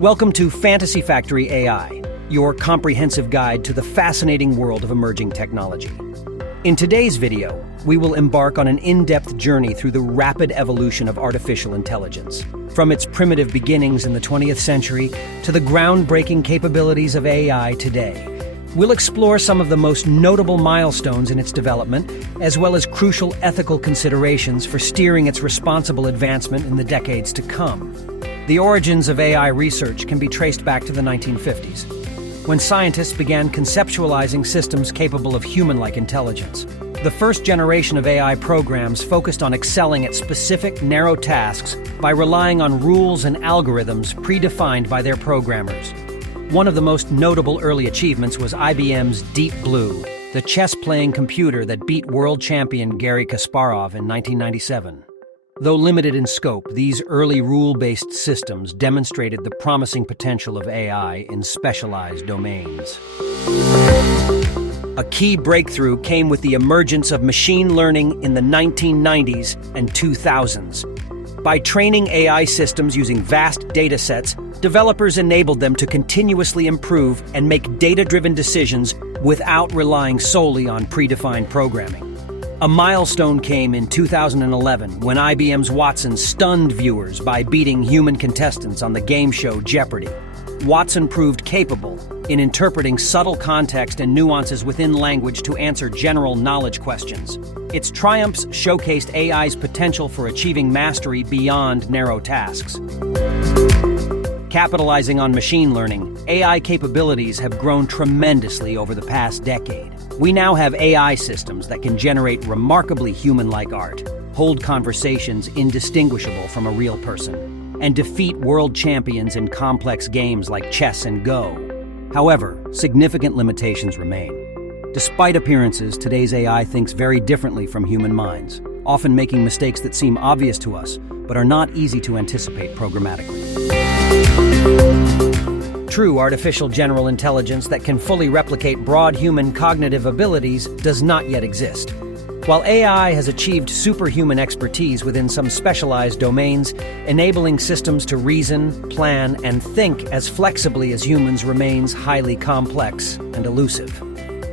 Welcome to Fantasy Factory AI, your comprehensive guide to the fascinating world of emerging technology. In today's video, we will embark on an in-depth journey through the rapid evolution of artificial intelligence. From its primitive beginnings in the 20th century to the groundbreaking capabilities of AI today. We'll explore some of the most notable milestones in its development, as well as crucial ethical considerations for steering its responsible advancement in the decades to come. The origins of AI research can be traced back to the 1950s, when scientists began conceptualizing systems capable of human-like intelligence. The first generation of AI programs focused on excelling at specific, narrow tasks by relying on rules and algorithms predefined by their programmers. One of the most notable early achievements was IBM's Deep Blue, the chess-playing computer that beat world champion Garry Kasparov in 1997. Though limited in scope, these early rule-based systems demonstrated the promising potential of AI in specialized domains. A key breakthrough came with the emergence of machine learning in the 1990s and 2000s. By training AI systems using vast data sets, developers enabled them to continuously improve and make data-driven decisions without relying solely on predefined programming. A milestone came in 2011 when IBM's Watson stunned viewers by beating human contestants on the game show Jeopardy! Watson proved capable in interpreting subtle context and nuances within language to answer general knowledge questions. Its triumphs showcased AI's potential for achieving mastery beyond narrow tasks. Capitalizing on machine learning, AI capabilities have grown tremendously over the past decade. We now have AI systems that can generate remarkably human-like art, hold conversations indistinguishable from a real person, and defeat world champions in complex games like chess and Go. However, significant limitations remain. Despite appearances, today's AI thinks very differently from human minds, often making mistakes that seem obvious to us, but are not easy to anticipate programmatically. True artificial general intelligence that can fully replicate broad human cognitive abilities does not yet exist. While AI has achieved superhuman expertise within some specialized domains, enabling systems to reason, plan, and think as flexibly as humans remains highly complex and elusive.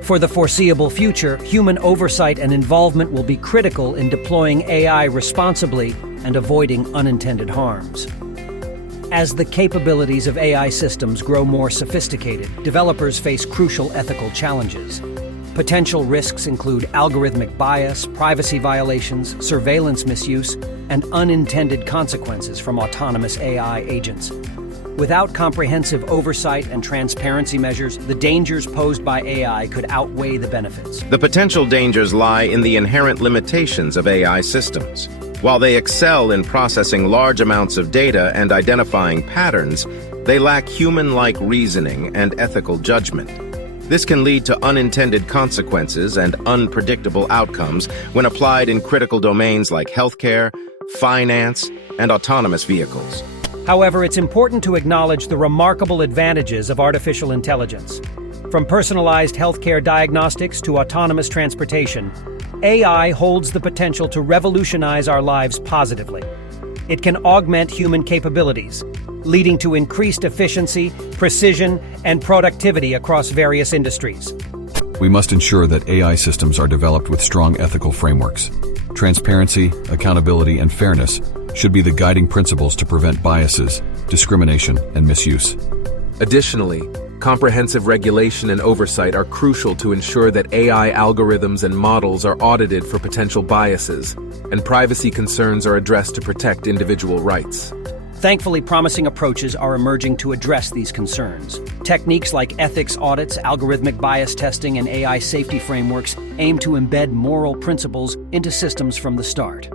For the foreseeable future, human oversight and involvement will be critical in deploying AI responsibly and avoiding unintended harms. As the capabilities of AI systems grow more sophisticated, developers face crucial ethical challenges. Potential risks include algorithmic bias, privacy violations, surveillance misuse, and unintended consequences from autonomous AI agents. Without comprehensive oversight and transparency measures, the dangers posed by AI could outweigh the benefits. The potential dangers lie in the inherent limitations of AI systems. While they excel in processing large amounts of data and identifying patterns, they lack human-like reasoning and ethical judgment. This can lead to unintended consequences and unpredictable outcomes when applied in critical domains like healthcare, finance, and autonomous vehicles. However, it's important to acknowledge the remarkable advantages of artificial intelligence. From personalized healthcare diagnostics to autonomous transportation, AI holds the potential to revolutionize our lives positively. It can augment human capabilities, leading to increased efficiency, precision, and productivity across various industries. We must ensure that AI systems are developed with strong ethical frameworks. Transparency, accountability, and fairness should be the guiding principles to prevent biases, discrimination, and misuse. Additionally, comprehensive regulation and oversight are crucial to ensure that AI algorithms and models are audited for potential biases, and privacy concerns are addressed to protect individual rights. Thankfully, promising approaches are emerging to address these concerns. Techniques like ethics audits, algorithmic bias testing, and AI safety frameworks aim to embed moral principles into systems from the start.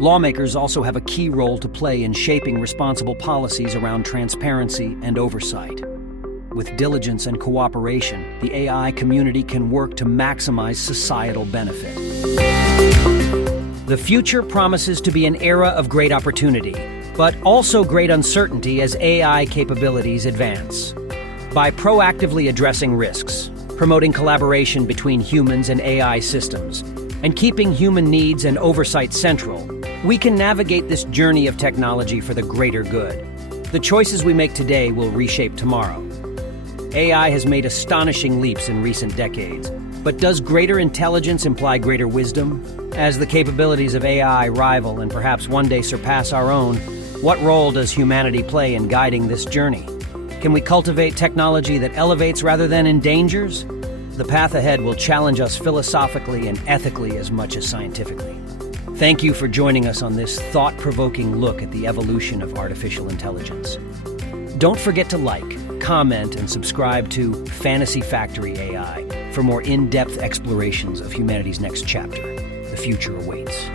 Lawmakers also have a key role to play in shaping responsible policies around transparency and oversight. With diligence and cooperation, the AI community can work to maximize societal benefit. The future promises to be an era of great opportunity, but also great uncertainty as AI capabilities advance. By proactively addressing risks, promoting collaboration between humans and AI systems, and keeping human needs and oversight central, we can navigate this journey of technology for the greater good. The choices we make today will reshape tomorrow. AI has made astonishing leaps in recent decades, but does greater intelligence imply greater wisdom? As the capabilities of AI rival and perhaps one day surpass our own, what role does humanity play in guiding this journey? Can we cultivate technology that elevates rather than endangers? The path ahead will challenge us philosophically and ethically as much as scientifically. Thank you for joining us on this thought-provoking look at the evolution of artificial intelligence. Don't forget to like, comment, and subscribe to Fantasy Factory AI for more in-depth explorations of humanity's next chapter. The future awaits.